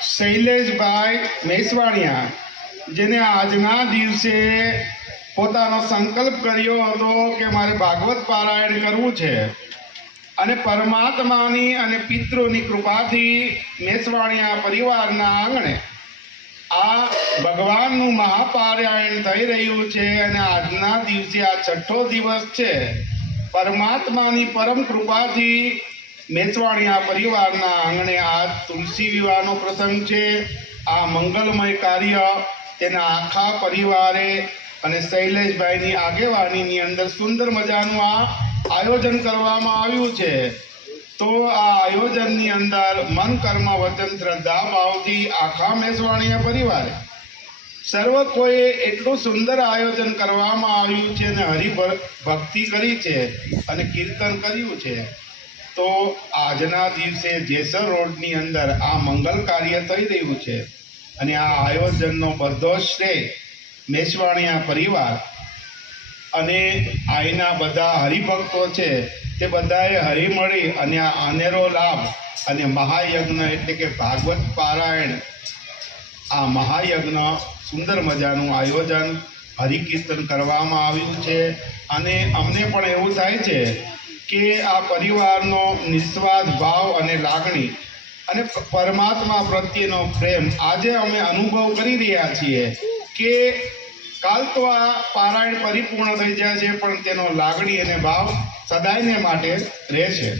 શૈલેષભાઈ મેસવાણિયા, જેને આજના દિવસે પોતાનો સંકલ્પ કર્યો હતો કે મારે ભાગવત પારાયણ કરવું છે અને પરમાત્માની અને પિતૃની કૃપાથી મેસવાણિયા પરિવારના આંગણે આ ભગવાનનું મહાપારાયણ થઈ રહ્યું છે અને આજના દિવસે આ છઠ્ઠો દિવસ છે। પરમાત્માની પરમ કૃપાથી મેસવાણિયા પરિવારના આંગણે આ તુલસી વિવાહનો પ્રસંગ છે। આ મંગલમય કાર્ય તેના આખા પરિવારે અને શૈલેષભાઈની આગેવાનીની અંદર સુંદર મજાનું આ આયોજન કરવામાં આવ્યું છે। તો આ આયોજનની અંદર મન કર્મ વચન શ્રદ્ધા ભાવથી આખા મેસવાણિયા પરિવારે સર્વ કોઈએ એટલું સુંદર આયોજન કરવામાં આવ્યું છે અને હરિભક્તિ કરી છે અને કીર્તન કર્યું છે। તો આજના દિવસે જેસર રોડની અંદર આ મંગલ કાર્ય થઈ રહ્યું છે અને આ આયોજનનો બધો શ્રેય મેસવાણિયા પરિવાર અને અહીંના બધા હરિભક્તો છે તે બધાએ હરીમળી અને આ અનેરો લાભ અને મહાયજ્ઞ એટલે કે ભાગવત પારાયણ આ મહાયજ્ઞ સુંદર મજાનું આયોજન હરિકીર્તન કરવામાં આવ્યું છે અને અમને પણ એવું થાય છે કે આ પરિવારનો નિસ્વાર્થ ભાવ અને લાગણી અને પરમાત્મા પ્રત્યેનો પ્રેમ આજે અમે અનુભવ કરી રહ્યા છીએ કે કાલ તો આ પારાયણ પરિપૂર્ણ થઈ જાય છે પણ તેનો લાગણી અને ભાવ સદાયને માટે રહેશે।